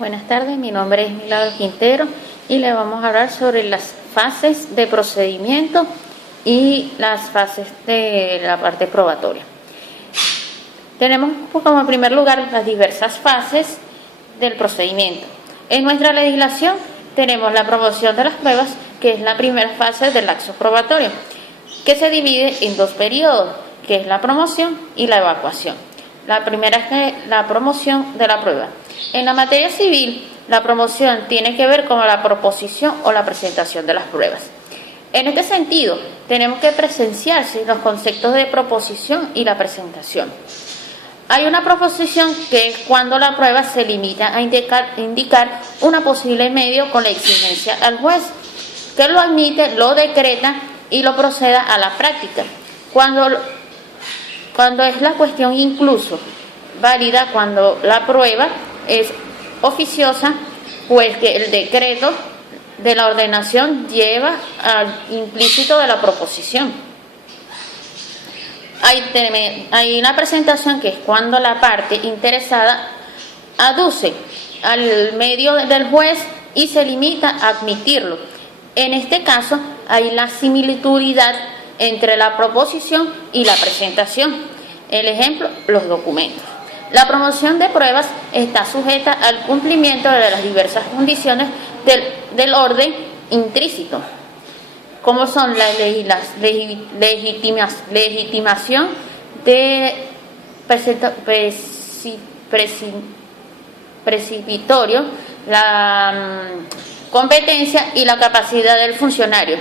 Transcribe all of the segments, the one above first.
Buenas tardes, mi nombre es Milagro Quintero y le vamos a hablar sobre las fases de procedimiento y las fases de la parte probatoria. Tenemos como primer lugar las diversas fases del procedimiento. En nuestra legislación tenemos la promoción de las pruebas, que es la primera fase del laxo probatorio, que se divide en dos periodos, que es la promoción y la evacuación. La primera es la promoción de la prueba. En la materia civil, la promoción tiene que ver con la proposición o la presentación de las pruebas. En este sentido, tenemos que presenciarse los conceptos de proposición y la presentación. Hay una proposición que es cuando la prueba se limita a indicar una posible medio con la exigencia al juez, que lo admite, lo decreta y lo proceda a la práctica. Cuando es la cuestión incluso válida, cuando la prueba es oficiosa, pues que el decreto de la ordenación lleva al implícito de la proposición. Hay una presentación que es cuando la parte interesada aduce al medio del juez y se limita a admitirlo. En este caso hay la similituridad entre la proposición y la presentación. El ejemplo, los documentos. La promoción de pruebas está sujeta al cumplimiento de las diversas condiciones del orden intrínseco, como son la legitimación de precipitorio, la competencia y la capacidad del funcionario.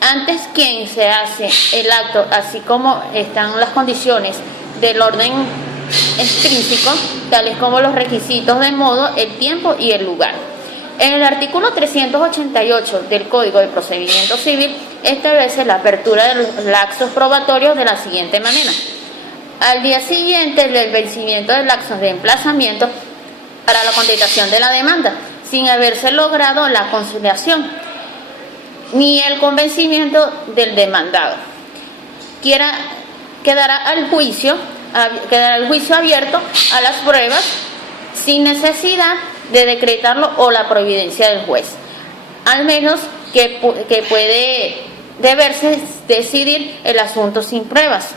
Antes quien se hace el acto, así como están las condiciones del orden extrínseco, tales como los requisitos de modo, el tiempo y el lugar. En el artículo 388 del Código de Procedimiento Civil establece la apertura de los laxos probatorios de la siguiente manera: al día siguiente del vencimiento del laxo de emplazamiento para la contestación de la demanda, sin haberse logrado la conciliación ni el convencimiento del demandado, quedará el juicio abierto a las pruebas sin necesidad de decretarlo o la providencia del juez, al menos que puede deberse decidir el asunto sin pruebas.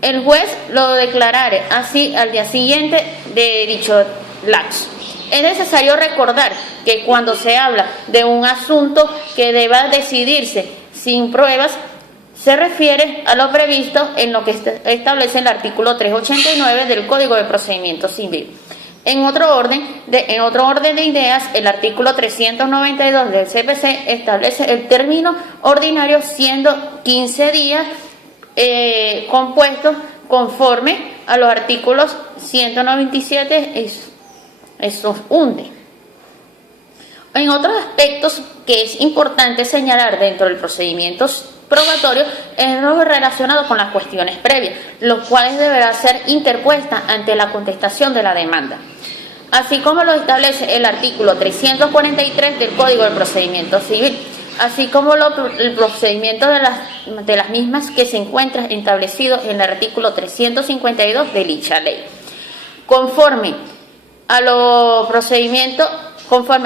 El juez lo declarare así al día siguiente de dicho laxo. Es necesario recordar que cuando se habla de un asunto que deba decidirse sin pruebas, se refiere a lo previsto en lo que establece el artículo 389 del Código de Procedimiento Civil. En otro orden de ideas, el artículo 392 del CPC establece el término ordinario siendo 15 días compuestos conforme a los artículos 197 esos hunde. En otros aspectos que es importante señalar dentro del procedimiento probatorio es lo relacionado con las cuestiones previas, los cuales deberá ser interpuestas ante la contestación de la demanda, así como lo establece el artículo 343 del Código de Procedimiento Civil, así como el procedimiento de las mismas que se encuentra establecido en el artículo 352 de dicha ley. Conforme a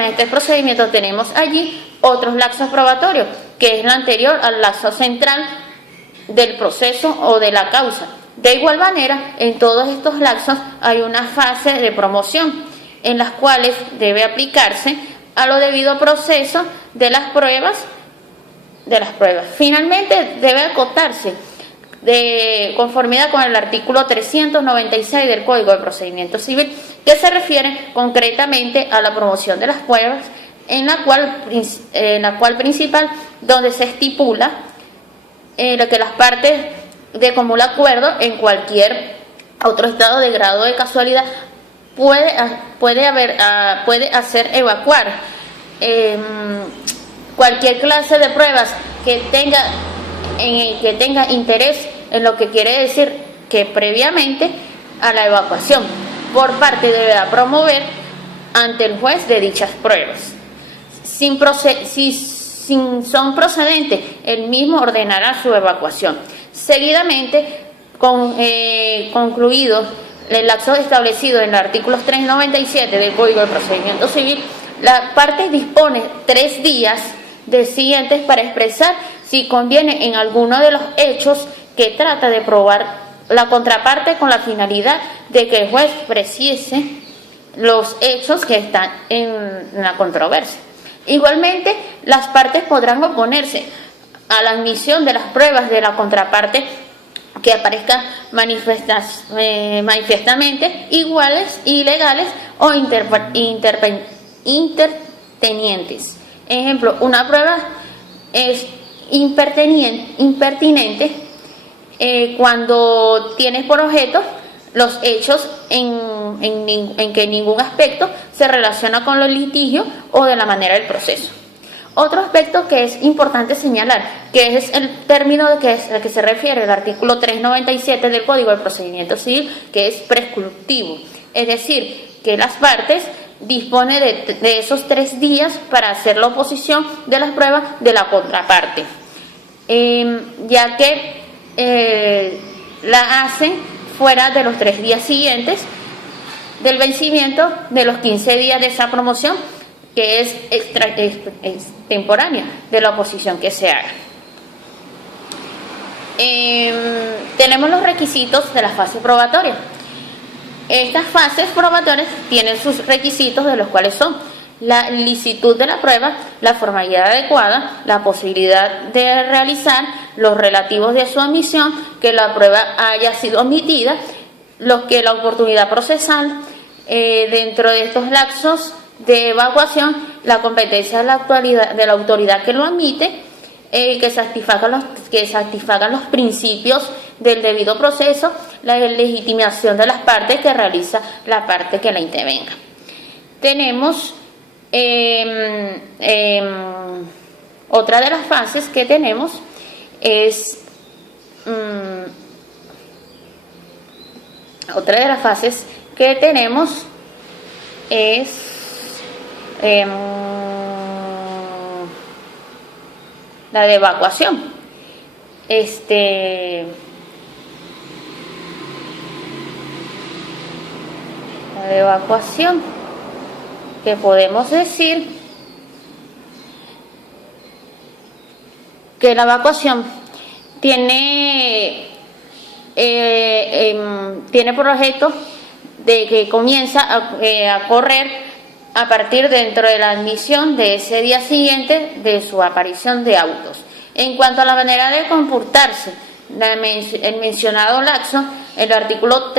este procedimiento tenemos allí otros laxos probatorios, que es la anterior al laxo central del proceso o de la causa. De igual manera, en todos estos laxos hay una fase de promoción, en las cuales debe aplicarse a lo debido proceso de las pruebas. Finalmente, debe acotarse de conformidad con el artículo 396 del Código de Procedimiento Civil, que se refiere concretamente a la promoción de las pruebas, en la cual principal, donde se estipula que las partes de común acuerdo en cualquier otro estado de grado de casualidad puede hacer evacuar cualquier clase de pruebas que tenga interés, en lo que quiere decir que previamente a la evacuación por parte deberá promover ante el juez de dichas pruebas. Si son procedentes, el mismo ordenará su evacuación. Seguidamente, concluidos el lapso establecido en el artículo 397 del Código de Procedimiento Civil, la parte dispone 3 días siguientes para expresar si conviene en alguno de los hechos que trata de probar la contraparte, con la finalidad de que el juez precise los hechos que están en la controversia. Igualmente, las partes podrán oponerse a la admisión de las pruebas de la contraparte que aparezcan manifiestamente iguales, ilegales o intertenientes. Ejemplo, una prueba es impertinente cuando tienes por objeto los hechos en que en ningún aspecto se relaciona con el litigio o de la manera del proceso. Otro aspecto que es importante señalar, que es el término al que se refiere el artículo 397 del Código de Procedimiento Civil, que es prescriptivo, es decir, que las partes disponen de esos 3 días para hacer la oposición de las pruebas de la contraparte, ya que la hacen fuera de los 3 días siguientes del vencimiento de los 15 días de esa promoción, que es extemporánea de la oposición que se haga. Tenemos los requisitos de la fase probatoria. Estas fases probatorias tienen sus requisitos, de los cuales son la licitud de la prueba, la formalidad adecuada, la posibilidad de realizar, los relativos de su admisión, que la prueba haya sido omitida, la oportunidad procesal, dentro de estos lapsos de evacuación, la competencia de la autoridad que lo admite, que satisfagan los principios del debido proceso, la legitimación de las partes que realiza la parte que la intervenga. Tenemos otra de las fases que tenemos es la de evacuación. La de evacuación, que podemos decir que la evacuación tiene por objeto de que comienza a correr a partir dentro de la admisión de ese día siguiente de su aparición de autos. En cuanto a la manera de computarse el mencionado lapso, el artículo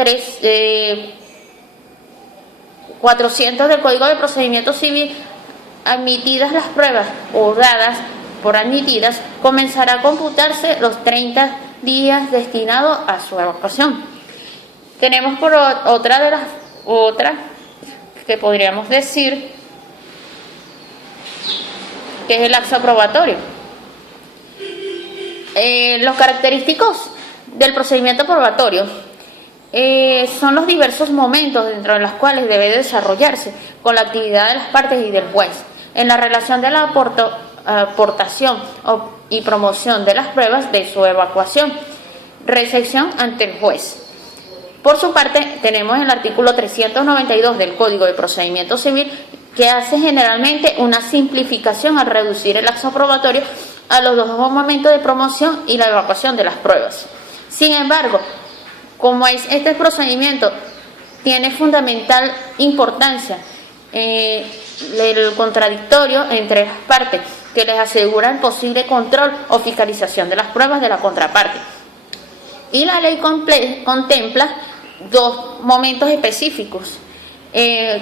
400 del Código de Procedimiento Civil, admitidas las pruebas o dadas por admitidas, comenzará a computarse los 30 días destinados a su evacuación. Tenemos por otra que podríamos decir que es el lapso probatorio. Los característicos del procedimiento probatorio son los diversos momentos dentro de los cuales debe desarrollarse con la actividad de las partes y del juez en la relación de la aportación y promoción de las pruebas de su evacuación, recepción ante el juez. Por su parte, tenemos el artículo 392 del Código de Procedimiento Civil, que hace generalmente una simplificación al reducir el lapso probatorio a los 2 momentos de promoción y la evacuación de las pruebas. Sin embargo, como este procedimiento tiene fundamental importancia el contradictorio entre las partes, que les asegura el posible control o fiscalización de las pruebas de la contraparte, y la ley contempla 2 momentos específicos que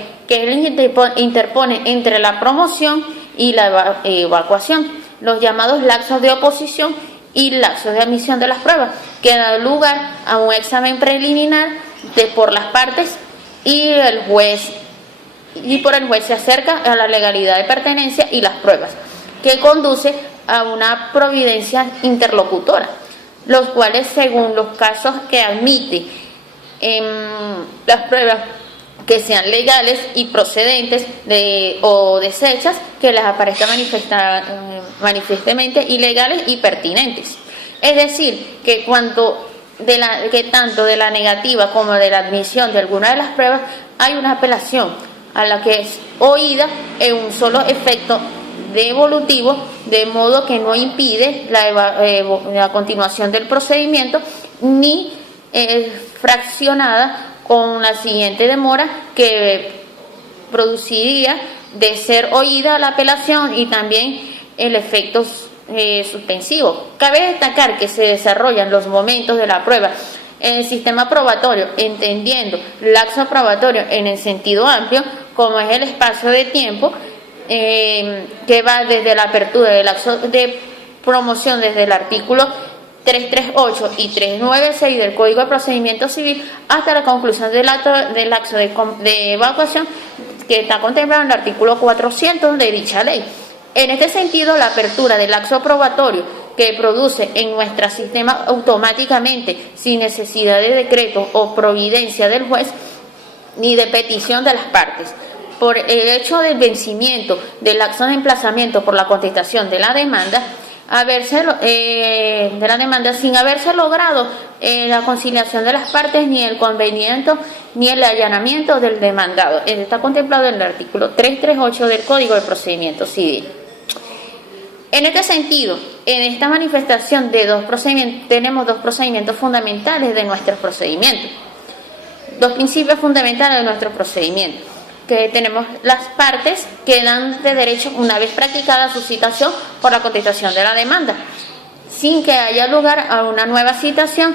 interpone entre la promoción y la evacuación, los llamados lapsos de oposición y lapsos de admisión de las pruebas, que dan lugar a un examen preliminar por las partes y por el juez se acerca a la legalidad de pertenencia y las pruebas, que conduce a una providencia interlocutora, los cuales, según los casos que admite las pruebas que sean legales y procedentes o desechas, que las aparezcan manifiestamente ilegales y pertinentes. Es decir, que cuando que tanto de la negativa como de la admisión de alguna de las pruebas hay una apelación a la que es oída en un solo efecto devolutivo, de modo que no impide la continuación del procedimiento ni fraccionada con la siguiente demora que produciría de ser oída la apelación y también el efecto suspensivo. Cabe destacar que se desarrollan los momentos de la prueba en el sistema probatorio, entendiendo lapso probatorio en el sentido amplio, como es el espacio de tiempo que va desde la apertura del lapso de promoción desde el artículo 338 y 396 del Código de Procedimiento Civil hasta la conclusión del lapso de evacuación que está contemplado en el artículo 400 de dicha ley. En este sentido, la apertura del lapso probatorio que produce en nuestro sistema automáticamente, sin necesidad de decreto o providencia del juez, ni de petición de las partes, por el hecho del vencimiento del lapso de emplazamiento por la contestación de la demanda, sin haberse logrado la conciliación de las partes, ni el convenimiento, ni el allanamiento del demandado. Está contemplado en el artículo 338 del Código de Procedimiento Civil. En este sentido, en esta manifestación de tenemos dos procedimientos fundamentales de nuestros procedimientos, dos principios fundamentales de nuestro procedimiento, que tenemos las partes que dan de derecho una vez practicada su citación por la contestación de la demanda, sin que haya lugar a una nueva citación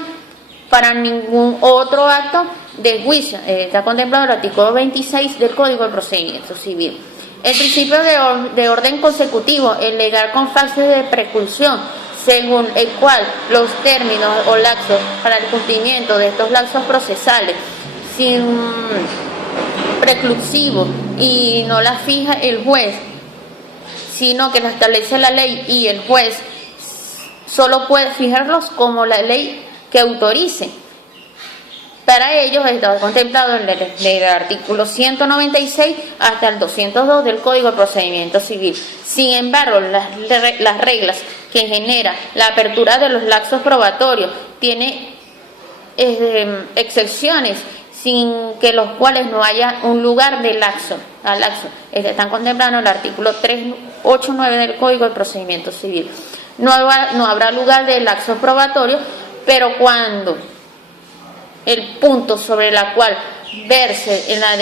para ningún otro acto de juicio. Está contemplado el artículo 26 del Código de Procedimiento Civil. El principio de orden consecutivo, el legal con fases de preclusión, según el cual los términos o lapsos para el cumplimiento de estos lapsos procesales sin preclusivo y no la fija el juez, sino que la establece la ley y el juez solo puede fijarlos como la ley que autorice. Para ello está contemplado en el artículo 196 hasta el 202 del Código de Procedimiento Civil. Sin embargo, las reglas que genera la apertura de los lapsos probatorios tiene excepciones sin que los cuales no haya un lugar de lapso. Están contemplados en el artículo 389 del Código de Procedimiento Civil. No habrá lugar de lapso probatorio, pero cuando el punto sobre el cual verse en la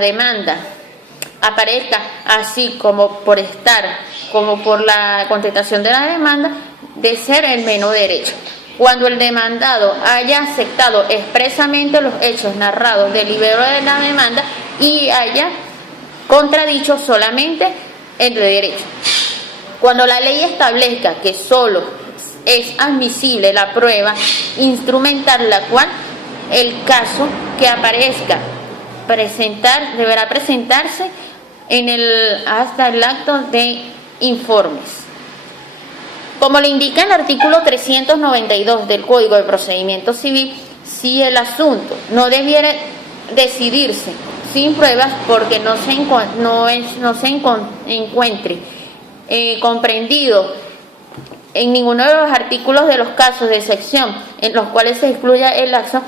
demanda aparezca, así como por la contestación de la demanda, de ser el menor derecho. Cuando el demandado haya aceptado expresamente los hechos narrados del libro de la demanda y haya contradicho solamente el de derecho. Cuando la ley establezca que solo es admisible la prueba instrumental, la cual el caso que aparezca deberá presentarse hasta el acto de informes. Como le indica el artículo 392 del Código de Procedimiento Civil, si el asunto no debiera decidirse sin pruebas porque no se encuentre comprendido en ninguno de los artículos de los casos de excepción en los cuales se excluya el lapso,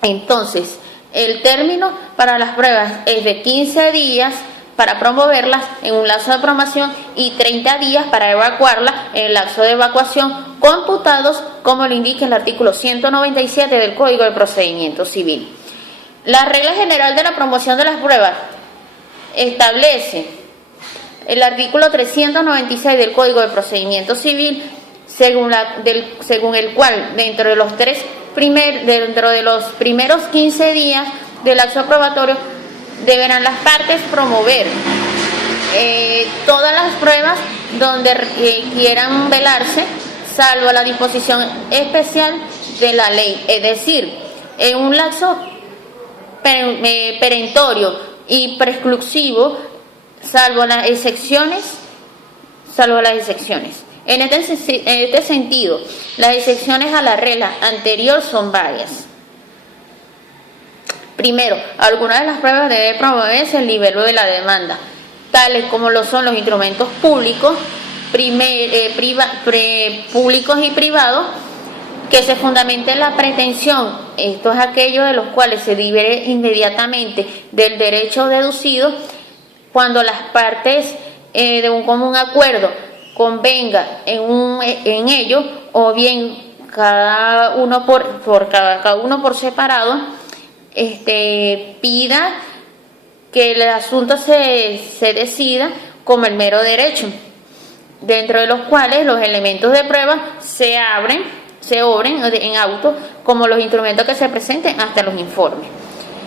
entonces el término para las pruebas es de 15 días para promoverlas en un lapso de promoción y 30 días para evacuarlas en el lapso de evacuación, computados como lo indica el artículo 197 del Código de Procedimiento Civil. La regla general de la promoción de las pruebas establece el artículo 396 del Código de Procedimiento Civil, según el cual dentro de los primeros 15 días del lapso probatorio deberán las partes promover todas las pruebas donde quieran velarse, salvo la disposición especial de la ley, es decir, en un lapso perentorio y preclusivo, salvo las excepciones. En este sentido, las excepciones a la regla anterior son varias. Primero, algunas de las pruebas deben promoverse el nivel de la demanda, tales como lo son los instrumentos públicos, públicos y privados, que se fundamente en la pretensión. Esto es aquello de los cuales se difiere inmediatamente del derecho deducido cuando las partes de un común acuerdo convenga en ello, o bien cada uno por separado pida que el asunto se decida como el mero derecho, dentro de los cuales los elementos de prueba se obren en auto, como los instrumentos que se presenten hasta los informes.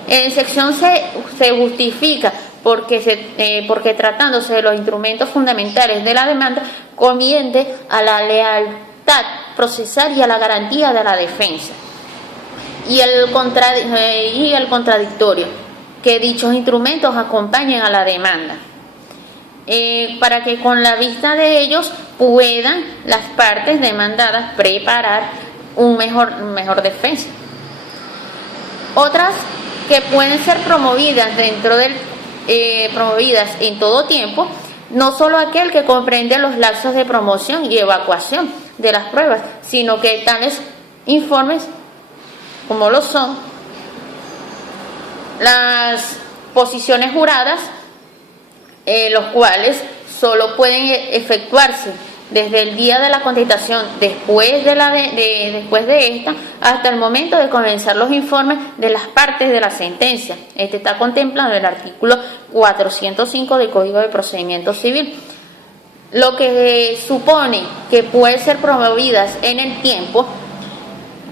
En sección se justifica porque tratándose de los instrumentos fundamentales de la demanda, conviene a la lealtad procesal y a la garantía de la defensa. Y el contradictorio, que dichos instrumentos acompañen a la demanda, para que con la vista de ellos puedan las partes demandadas preparar un mejor defensa. Otras que pueden ser promovidas promovidas en todo tiempo, no solo aquel que comprende los lapsos de promoción y evacuación de las pruebas, sino que tales informes como lo son las posiciones juradas, los cuales solo pueden efectuarse desde el día de la contestación, después de esta, hasta el momento de comenzar los informes de las partes de la sentencia. Este está contemplado en el artículo 405 del Código de Procedimiento Civil, lo que supone que pueden ser promovidas en el tiempo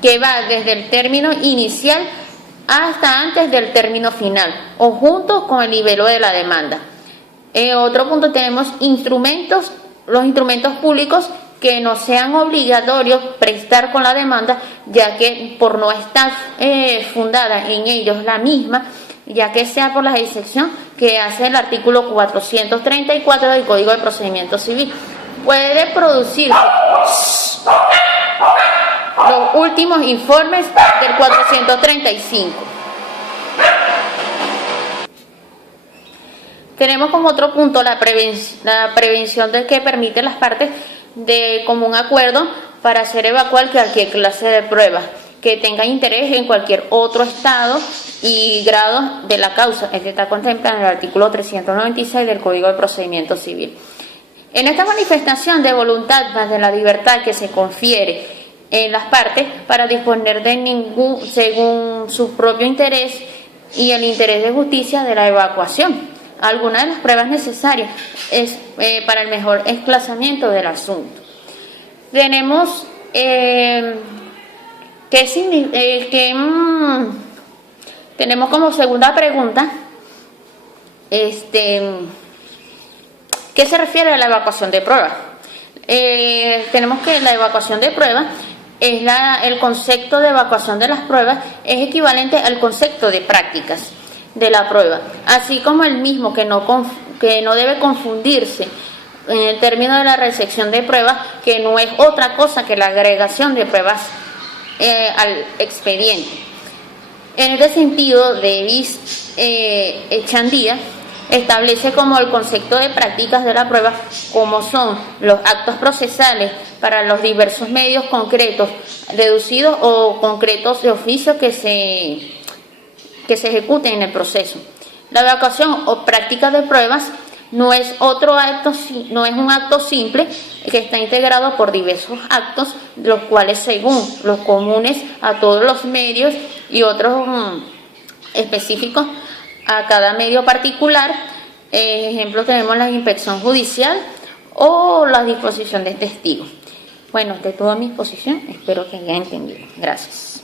que va desde el término inicial hasta antes del término final, o junto con el nivel de la demanda. Otro punto, tenemos los instrumentos públicos que no sean obligatorios prestar con la demanda, ya que por no estar fundada en ellos la misma, ya que sea por la excepción que hace el artículo 434 del Código de Procedimiento Civil. Puede producirse los últimos informes del 435. Tenemos como otro punto la prevención de que permite las partes de común acuerdo para hacer evacuar cualquier clase de pruebas que tenga interés en cualquier otro estado y grado de la causa. Este está contemplado en el artículo 396 del Código de Procedimiento Civil. En esta manifestación de voluntad más de la libertad que se confiere en las partes para disponer según su propio interés y el interés de justicia de la evacuación algunas de las pruebas necesarias para el mejor esclarecimiento del asunto. Tenemos tenemos como segunda pregunta ¿qué se refiere a la evacuación de pruebas? Tenemos que la evacuación de pruebas es el concepto de evacuación de las pruebas es equivalente al concepto de prácticas de la prueba, así como el mismo que no debe confundirse en el término de la recepción de pruebas, que no es otra cosa que la agregación de pruebas al expediente. En este sentido, Davis Echandía establece como el concepto de prácticas de la prueba como son los actos procesales para los diversos medios concretos, deducidos o concretos de oficio que se ejecuten en el proceso. La evacuación o práctica de pruebas no es un acto simple que está integrado por diversos actos, los cuales según los comunes a todos los medios y otros específicos a cada medio particular. Ejemplo, tenemos la inspección judicial o la disposición de testigos. Bueno, de toda mi exposición, espero que hayan entendido. Gracias.